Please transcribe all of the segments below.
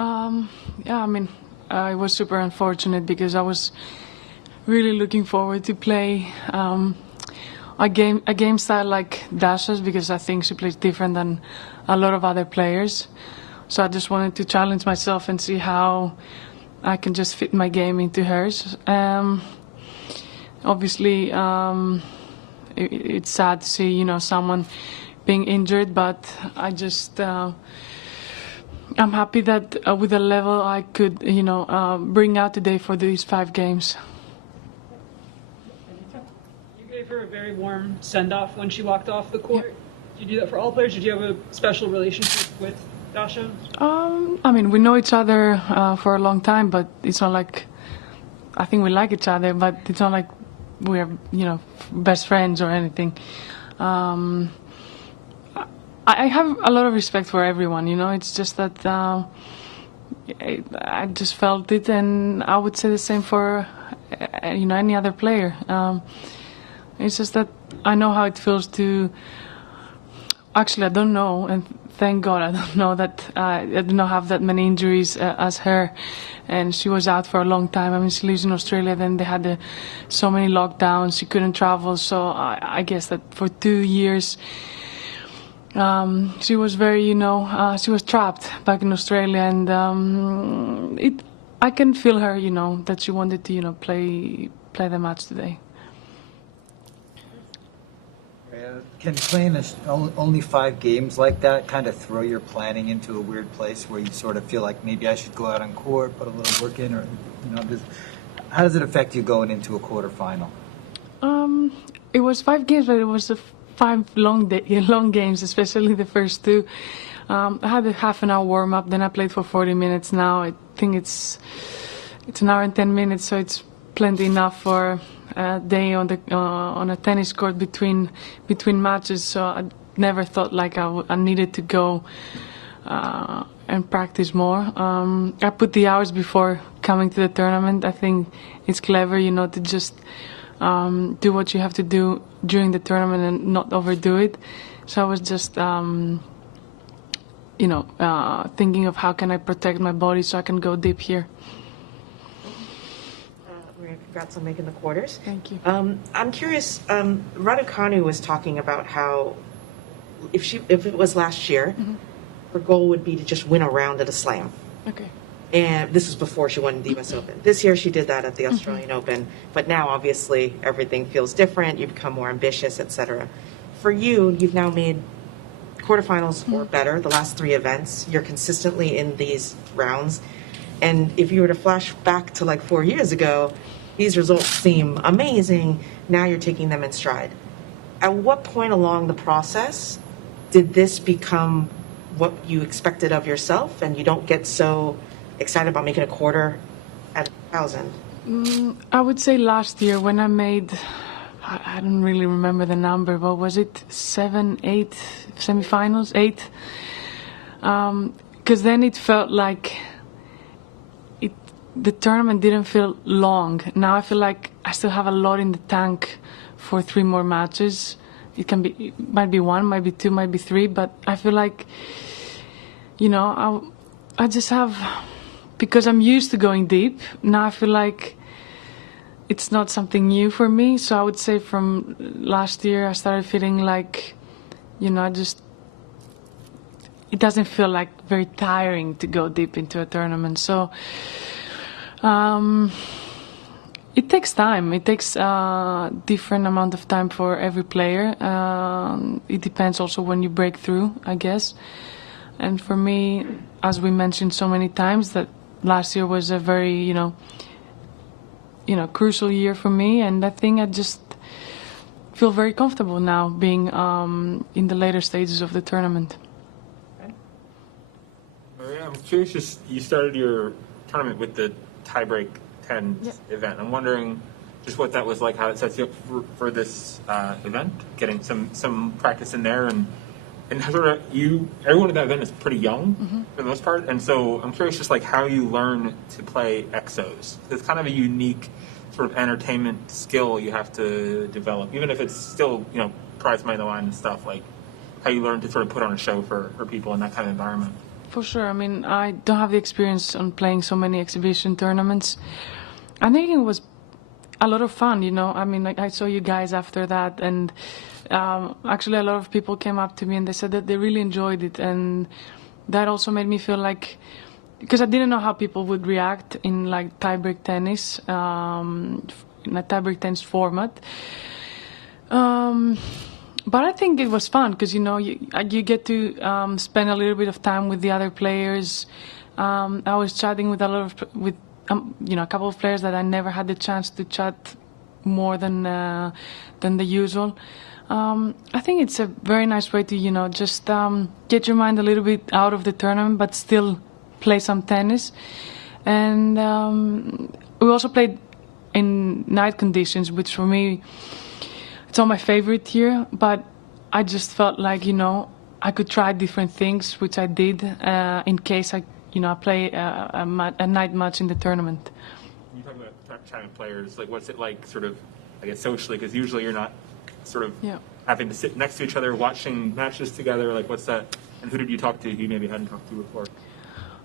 Yeah, I mean, I was super unfortunate because I was really looking forward to play a game style like Dasha's, because I think she plays different than a lot of other players. So I just wanted to challenge myself and see how I can just fit my game into hers. Obviously, it's sad to see, someone being injured, but I just I'm happy that with the level I could, bring out today for these 5 games. You gave her a very warm send-off when she walked off the court. Did you do that for all players? Did you have a special relationship with Dasha? I mean, we know each other for a long time, but it's not like, I think we like each other, but it's not like we're, best friends or anything. I have a lot of respect for everyone, it's just that I just felt it, and I would say the same for, any other player. It's just that I know how it feels to, actually I don't know, and thank God I don't know that I do not have that many injuries as her, and she was out for a long time. I mean, she lives in Australia, then they had so many lockdowns, she couldn't travel, so I guess that for 2 years she was very, she was trapped back in Australia, and I can feel her, that she wanted to, play the match today. Can playing only 5 games like that kind of throw your planning into a weird place where you sort of feel like maybe I should go out on court, put a little work in, or how does it affect you going into a quarterfinal? It was 5 games, but it was 5 long games, especially the first 2. I had a half an hour warm up, then I played for 40 minutes. Now I think it's an hour and 10 minutes, so it's plenty enough for a day on a tennis court between matches. So I never thought like I needed to go and practice more. I put the hours before coming to the tournament. I think it's clever, to just do what you have to do during the tournament and not overdo it. So I was just, thinking of how can I protect my body so I can go deep here. Congrats on making the quarters. Thank you. I'm curious, Raducanu was talking about how if it was last year, her goal would be to just win a round at a slam. Okay. And this was before she won the U.S. Open. This year she did that at the Australian Open, but now obviously everything feels different. You become more ambitious, etc. For you, you've now made quarterfinals or better the last 3 events. You're consistently in these rounds. And if you were to flash back to like 4 years ago, these results seem amazing. Now you're taking them in stride. At what point along the process did this become what you expected of yourself and you don't get so excited about making a quarter at 1,000? I would say last year when I made, I don't really remember the number, but was it 7, 8 semifinals, 8? Because then it felt like the tournament didn't feel long. Now I feel like I still have a lot in the tank for 3 more matches. It might be 1, might be 2, might be 3, but I feel like, I just have, because I'm used to going deep, now I feel like it's not something new for me. So I would say from last year I started feeling like, it doesn't feel like very tiring to go deep into a tournament. So it takes time. It takes a different amount of time for every player. It depends also when you break through, I guess. And for me, as we mentioned so many times, that last year was a very, crucial year for me. And I think I just feel very comfortable now being in the later stages of the tournament. Maria, I'm curious, you started your tournament with the Tiebreak 10 event. I'm wondering just what that was like, how it sets you up for this event, getting some practice in there, and sort of everyone at that event is pretty young for the most part, and so I'm curious just like how you learn to play exos. It's kind of a unique sort of entertainment skill you have to develop, even if it's still prize money on the line and stuff, like how you learn to sort of put on a show for people in that kind of environment. for sure. I mean, I don't have the experience on playing so many exhibition tournaments. I think it was a lot of fun, you know. I mean, like, I saw you guys after that, and actually a lot of people came up to me and they said that they really enjoyed it, and that also made me feel like, because I didn't know how people would react in like tiebreak tennis, in a tiebreak tennis format. But I think it was fun because, you know, you get to spend a little bit of time with the other players. I was chatting with you know, a couple of players that I never had the chance to chat more than the usual. I think it's a very nice way to, you know, just get your mind a little bit out of the tournament, but still play some tennis. And we also played in night conditions, which for me, it's not my favorite here, but I just felt like, you know, I could try different things, which I did in case I play a night match in the tournament. You talk about chatting with players, like what's it like sort of, I guess, socially, because usually you're not sort of having to sit next to each other watching matches together, like what's that, and who did you talk to who you maybe hadn't talked to before?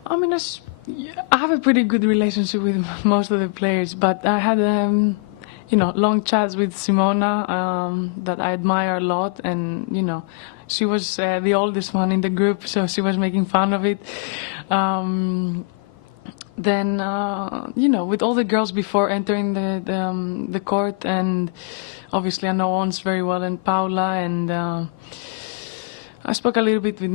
I mean, I have a pretty good relationship with most of the players, but I had you know, long chats with Simona that I admire a lot, and you know, she was the oldest one in the group, so she was making fun of it. Then you know, with all the girls before entering the court, and obviously I know Ons very well and Paula, and I spoke a little bit with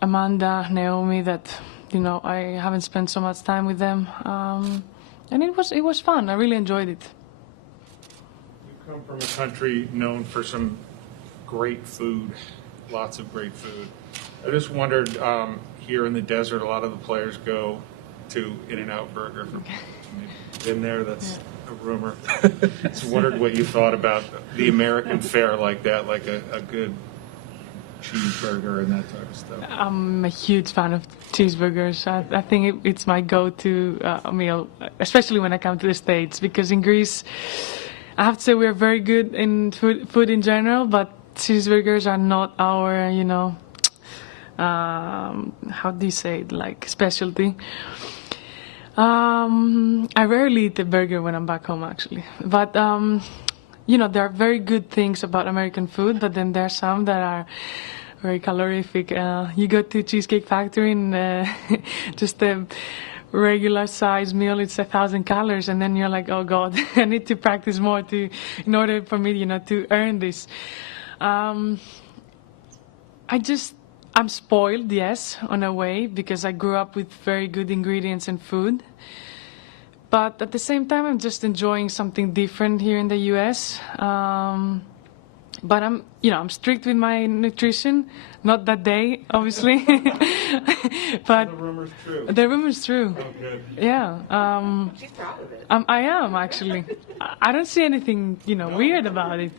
Amanda, Naomi, that, you know, I haven't spent so much time with them, and it was fun. I really enjoyed it. You come from a country known for some great food, lots of great food. I just wondered, here in the desert, a lot of the players go to In-N-Out Burger. Been there, that's a rumor. Just wondered what you thought about the American fare like that, like a good cheeseburger and that type of stuff. I'm a huge fan of cheeseburgers. I think it's my go-to meal, especially when I come to the States, because in Greece, I have to say we're very good in food in general, but cheeseburgers are not our, you know, how do you say it, like specialty. I rarely eat a burger when I'm back home, actually. But, you know, there are very good things about American food, but then there are some that are very calorific. You go to Cheesecake Factory and just a regular size meal, it's 1,000 calories, and then you're like, oh God, I need to practice more in order for me, you know, to earn this. I'm spoiled, yes, on a way, because I grew up with very good ingredients and food. But at the same time, I'm just enjoying something different here in the U.S. But I'm strict with my nutrition. Not that day, obviously. But the rumor's true. the rumor's true. Oh, good. Yeah. She's proud of it. I am, actually. I don't see anything, you know, weird about it.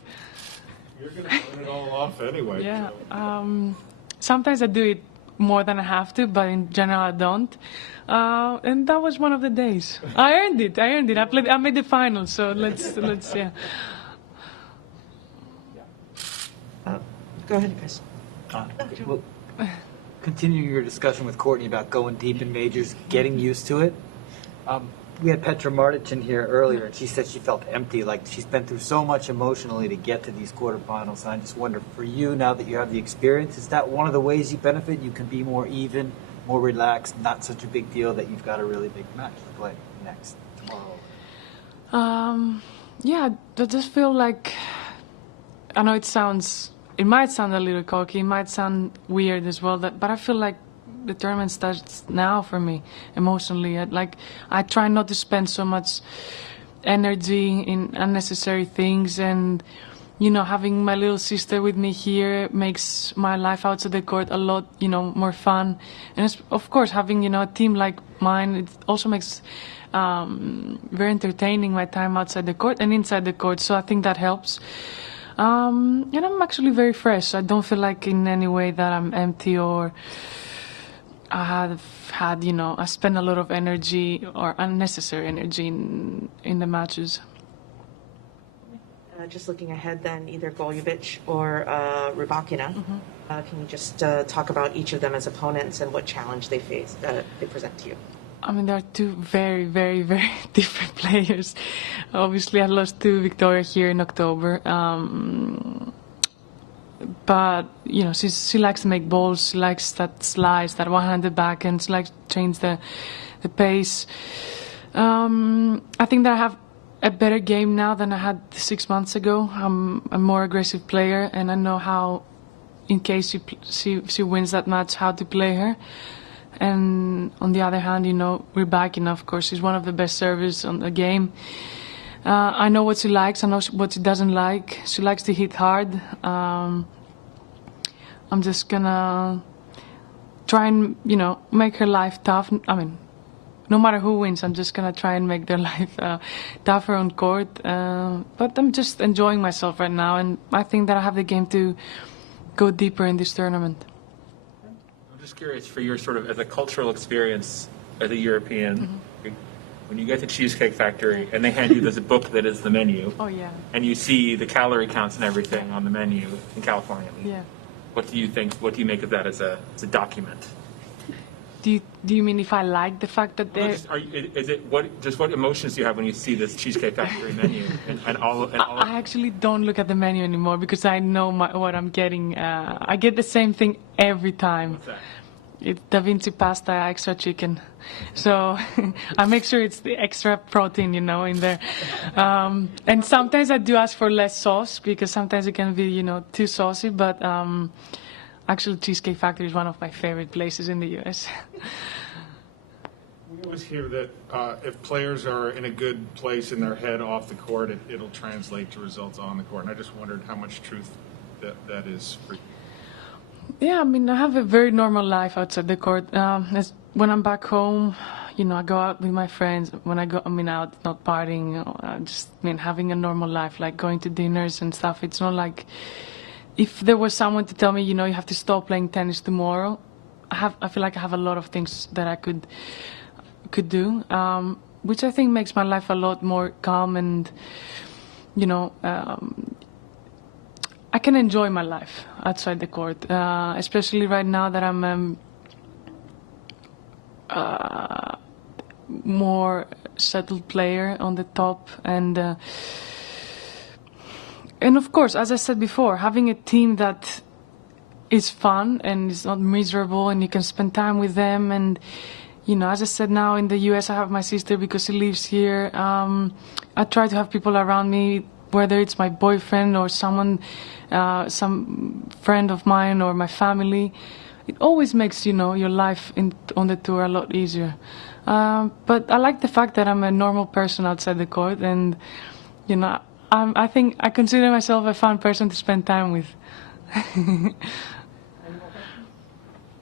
You're going to burn it all off anyway. Yeah. So. Sometimes I do it more than I have to, but in general I don't. And that was one of the days. I earned it. I made the final, so let's yeah. Go ahead, Chris. Well, continuing your discussion with Courtney about going deep in majors, getting used to it. We had Petra Martic in here earlier, and she said she felt empty, like she's been through so much emotionally to get to these quarterfinals. And I just wonder, for you, now that you have the experience, is that one of the ways you benefit? You can be more even, more relaxed, not such a big deal that you've got a really big match to play next tomorrow. Yeah, I just feel like, I know it might sound a little cocky, it might sound weird as well, but I feel like the tournament starts now for me emotionally. I try not to spend so much energy in unnecessary things, and you know, having my little sister with me here makes my life outside the court a lot, you know, more fun. And it's, of course, having, you know, a team like mine, it also makes very entertaining my time outside the court and inside the court. So I think that helps. And I'm actually very fresh. I don't feel like in any way that I'm empty or I have had, you know, I spend a lot of energy or unnecessary energy in the matches. Just looking ahead then, either Golubich or Rybakina. Can you just talk about each of them as opponents and what challenge they present to you? I mean, they're two very, very, very different players. Obviously, I lost to Victoria here in October. But, you know, she likes to make balls. She likes that slice, that one-handed backhand. She likes to change the pace. I think that I have a better game now than I had 6 months ago. I'm a more aggressive player, and I know how, in case she wins that match, how to play her. And on the other hand, you know, Rybakina, of course, she's one of the best servers on the game. I know what she likes. I know what she doesn't like. She likes to hit hard. I'm just gonna try and, you know, make her life tough. I mean, no matter who wins, I'm just gonna try and make their life tougher on court. But I'm just enjoying myself right now, and I think that I have the game to go deeper in this tournament. I'm just curious for your sort of as a cultural experience as a European, when you get to Cheesecake Factory and they hand you this book that is the menu, Oh yeah, and you see the calorie counts and everything on the menu in California. yeah. What do you think? What do you make of that as a document? Do you mean if I like the fact that Well, they're... what emotions do you have when you see this Cheesecake Factory menu and all of I actually don't look at the menu anymore because I know what I'm getting. I get the same thing every time. What's that? It's Da Vinci pasta, extra chicken. So I make sure it's the extra protein, you know, in there. And sometimes I do ask for less sauce because sometimes it can be, you know, too saucy. But actually, Cheesecake Factory is one of my favorite places in the U.S. We always hear that if players are in a good place in their head off the court, it'll translate to results on the court. And I just wondered how much truth that is for you. Yeah, I mean, I have a very normal life outside the court. When I'm back home, you know, I go out with my friends. When I go, I mean, out, not partying, you know, I just mean having a normal life, like going to dinners and stuff. It's not like if there was someone to tell me, you know, you have to stop playing tennis tomorrow. I feel like I have a lot of things that I could do, which I think makes my life a lot more calm and, you know, I can enjoy my life outside the court, especially right now that I'm more settled player on the top, and of course, as I said before, having a team that is fun and is not miserable, and you can spend time with them. And you know, as I said, now in the U.S. I have my sister because she lives here. I try to have people around me, whether it's my boyfriend or someone, some friend of mine or my family. It always makes, you know, your life on the tour a lot easier. But I like the fact that I'm a normal person outside the court, and you know, I think I consider myself a fun person to spend time with.